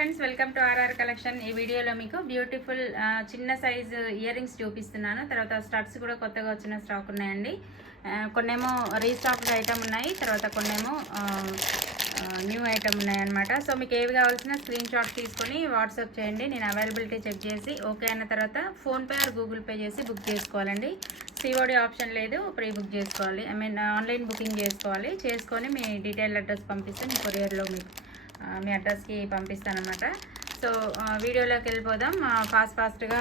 Friends, welcome to R R collection. ఈ వీడియోలో మీకు బ్యూటిఫుల్ చిన్న సైజు ఇయర్ రింగ్స్ చూపిస్తున్నాను. తర్వాత స్టడ్స్ కూడా కొత్తగా వచ్చిన స్టాక్ ఉన్నాయండి. కొన్నేమో రీస్టాక్డ్ ఐటమ్ ఉన్నాయి, తర్వాత కొన్నేమో న్యూ ఐటమ్ ఉన్నాయి అనమాట. సో మీకు ఏవి కావాల్సిన స్క్రీన్ షాట్ తీసుకొని వాట్సాప్ చేయండి. నేను అవైలబిలిటీ చెక్ చేసి ఓకే అయిన తర్వాత ఫోన్పే ఆర్ గూగుల్ పే చేసి బుక్ చేసుకోవాలండి. సిఓడి ఆప్షన్ లేదు, ప్రీ బుక్ చేసుకోవాలి. ఆన్లైన్ బుకింగ్ చేసుకోవాలి. చేసుకొని మీ డీటెయిల్ అడ్రస్ పంపిస్తే మీ కొరియర్లో మీ అడ్రస్కి పంపిస్తానమాట. సో వీడియోలోకి వెళ్ళిపోదాం. ఫాస్ట్గా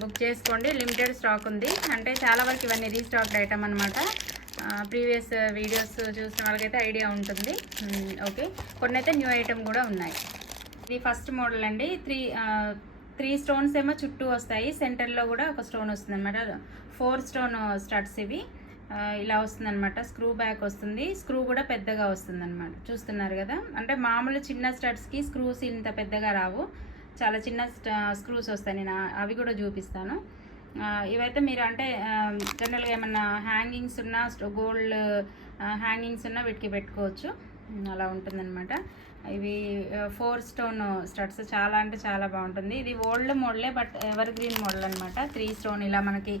బుక్ చేసుకోండి. లిమిటెడ్ స్టాక్ ఉంది, అంటే చాలా వరకు ఇవన్నీ రీస్టాక్డ్ ఐటమ్ అనమాట. ప్రీవియస్ వీడియోస్ చూసిన వాళ్ళకైతే ఐడియా ఉంటుంది. ఓకే, కొన్ని అయితే న్యూ ఐటమ్ కూడా ఉన్నాయి. ఇది ఫస్ట్ మోడల్ అండి. త్రీ స్టోన్స్ ఏమో చుట్టూ వస్తాయి, సెంటర్లో కూడా ఒక స్టోన్ వస్తుంది అనమాట. 4 స్టోన్ స్టడ్స్ ఇవి. ఇలా వస్తుందన్నమాట. స్క్రూ బ్యాక్ వస్తుంది, స్క్రూ కూడా పెద్దగా వస్తుంది అనమాట. చూస్తున్నారు కదా, అంటే మామూలు చిన్న స్టడ్స్కి స్క్రూస్ ఇంత పెద్దగా రావు, చాలా చిన్న స్క్రూస్ వస్తాయి. నేను అవి కూడా చూపిస్తాను. ఇవైతే మీరు అంటే జనరల్గా ఏమన్నా హ్యాంగింగ్స్ ఉన్నా, గోల్డ్ హ్యాంగింగ్స్ ఉన్నా వీటికి పెట్టుకోవచ్చు, అలా ఉంటుందన్నమాట. ఇవి 4 స్టోన్ స్టడ్స్, చాలా అంటే చాలా బాగుంటుంది. ఇది ఓల్డ్ మోడలే, బట్ ఎవర్ గ్రీన్ మోడల్ అనమాట. 3 స్టోన్ ఇలా మనకి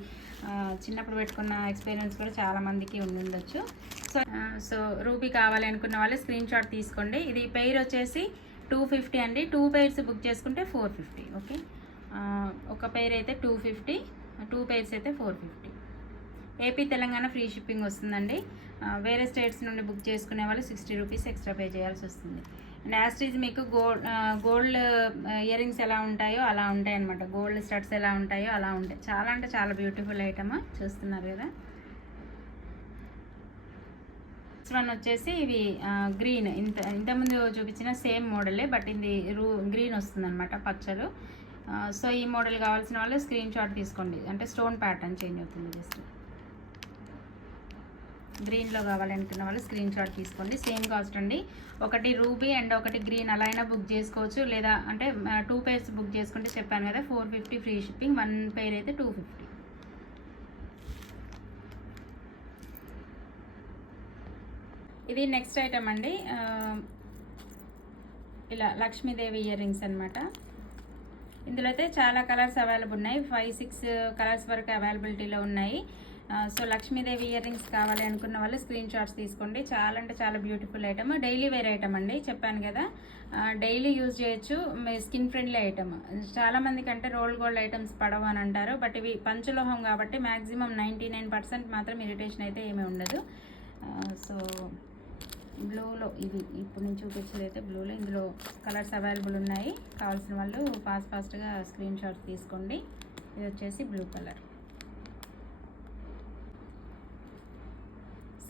చిన్నప్పుడు పెట్టుకున్న ఎక్స్పీరియన్స్ కూడా చాలా మందికి ఉండొచ్చు. సో రూబీ కావాలి అనుకున్న వాళ్ళు స్క్రీన్ షాట్ తీసుకోండి. ఇది పెయిర్ వచ్చేసి 250 అండి. 2 పెయిర్స్ బుక్ చేసుకుంటే 450. ఓకే, ఒక పెయిర్ అయితే 250, 2 పెయిర్స్ అయితే 450. ఏపీ తెలంగాణ ఫ్రీ షిప్పింగ్ వస్తుందండి. వేరే స్టేట్స్ నుండి బుక్ చేసుకునే వాళ్ళు 60 రూపీస్ ఎక్స్ట్రా పే చేయాల్సి వస్తుంది. అండ్ యాస్టీజ్ మీకు గోల్డ్ ఇయర్ రింగ్స్ ఎలా ఉంటాయో అలా ఉంటాయి అనమాట. గోల్డ్ స్టడ్స్ ఎలా ఉంటాయో అలా ఉంటాయి. చాలా అంటే చాలా బ్యూటిఫుల్ ఐటమ్, చూస్తున్నారు కదా. నెక్స్ట్ వన్ వచ్చేసి ఇవి గ్రీన్. ఇంతకుముందు చూపించిన సేమ్ మోడలే, బట్ ఇది గ్రీన్ వస్తుంది అనమాట, పచ్చలు. సో ఈ మోడల్ కావాల్సిన వాళ్ళు స్క్రీన్ షాట్ తీసుకోండి. అంటే స్టోన్ ప్యాటర్న్ చేంజ్ అవుతుంది జస్ట్. గ్రీన్లో కావాలనుకున్న వాళ్ళు స్క్రీన్ షాట్ తీసుకోండి. సేమ్ కాస్ట్ అండి. ఒకటి రూబీ అండ్ ఒకటి గ్రీన్ అలా అయినా బుక్ చేసుకోవచ్చు, లేదా అంటే 2 పెయిర్స్ బుక్ చేసుకుంటే చెప్పాను కదా 450 ఫ్రీ షిప్పింగ్. 1 పెయిర్ అయితే 250. ఇది నెక్స్ట్ ఐటమ్ అండి. ఇలా లక్ష్మీదేవి ఇయర్ రింగ్స్ అనమాట. ఇందులో అయితే చాలా కలర్స్ అవైలబుల్ ఉన్నాయి. 5-6 కలర్స్ వరకు అవైలబిలిటీలో ఉన్నాయి. సో లక్ష్మీదేవి ఇయర్ రింగ్స్ కావాలి అనుకున్న వాళ్ళు స్క్రీన్ షాట్స్ తీసుకోండి. చాలా అంటే చాలా beautiful item, daily wear item అండి. చెప్పాను కదా, డైలీ యూజ్ చేయొచ్చు, స్కిన్ ఫ్రెండ్లీ ఐటమ్. చాలామందికి అంటే రోల్ గోల్డ్ ఐటమ్స్ పడవు అని అంటారు, బట్ ఇవి పంచలోహం కాబట్టి మ్యాక్సిమం 99% మాత్రం ఇరిటేషన్ అయితే ఏమీ ఉండదు. సో బ్లూలో ఇది ఇప్పుడు నేను చూపించేది అయితే బ్లూలో. ఇందులో కలర్స్ అవైలబుల్ ఉన్నాయి. కావాల్సిన వాళ్ళు ఫాస్ట్గా స్క్రీన్ షాట్స్ తీసుకోండి. ఇది వచ్చేసి బ్లూ కలర్.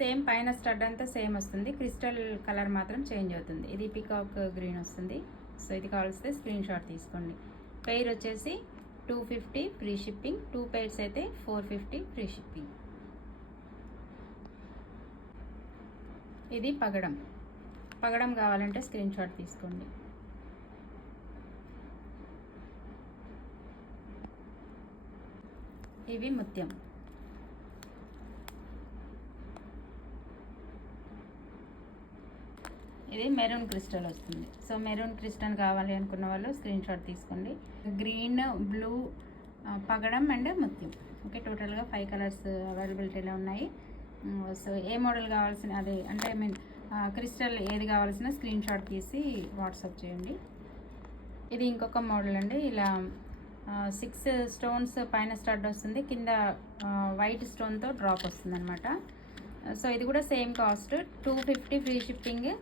సేమ్ పైన స్టడ్ అంతా సేమ్ వస్తుంది, క్రిస్టల్ కలర్ మాత్రం చేంజ్ అవుతుంది. ఇది పికాక్ గ్రీన్ వస్తుంది. సో ఇది కావాల్సితే స్క్రీన్ షాట్ తీసుకోండి. పెయిర్ వచ్చేసి 250 ఫ్రీ షిప్పింగ్. 2 పెయిర్స్ అయితే 450 ఫ్రీ షిప్పింగ్. ఇది పగడం కావాలంటే స్క్రీన్ షాట్ తీసుకోండి. ఇవి ముత్యం. ఇది మెరూన్ క్రిస్టల్ వస్తుంది. సో మెరూన్ క్రిస్టల్ కావాలి అనుకున్న వాళ్ళు స్క్రీన్ షాట్ తీసుకోండి. గ్రీన్, బ్లూ, పగడం అండ్ ముత్యం. ఓకే, టోటల్గా 5 కలర్స్ అవైలబిలిటీలో ఉన్నాయి. సో ఏ మోడల్ కావాల్సిన అదే అంటే క్రిస్టల్ ఏది కావాల్సిన స్క్రీన్ షాట్ తీసి వాట్సాప్ చేయండి. ఇది ఇంకొక మోడల్ అండి. ఇలా 6 స్టోన్స్ పైన స్టడ్ వస్తుంది, కింద వైట్ స్టోన్తో డ్రాప్ వస్తుంది అనమాట. సో ఇది కూడా same cost, 250 free shipping.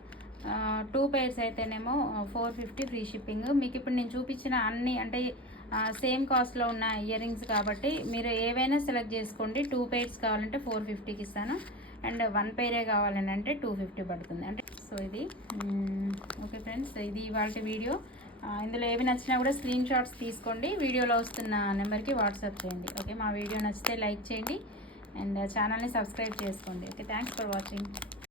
2 pairs అయితేనేమో 450 ఫ్రీ షిప్పింగ్. మీకు ఇప్పుడు నేను చూపించిన అన్ని అంటే సేమ్ కాస్ట్లో ఉన్న ఇయర్ రింగ్స్ కాబట్టి మీరు ఏవైనా సెలెక్ట్ చేసుకోండి. 2 పెయిర్స్ కావాలంటే 450కి ఇస్తాను, అండ్ 1 పెయిరే కావాలని అంటే 250 పడుతుంది. అంటే సో ఇది ఓకే ఫ్రెండ్స్, ఇది ఇవాళ వీడియో. ఇందులో ఏవి నచ్చినా కూడా స్క్రీన్ షాట్స్ తీసుకోండి. వీడియోలో వస్తున్న నెంబర్కి వాట్సాప్ చేయండి. ఓకే, మా వీడియో నచ్చితే లైక్ చేయండి అండ్ ఛానల్ని సబ్స్క్రైబ్ చేసుకోండి. Okay, thanks for watching.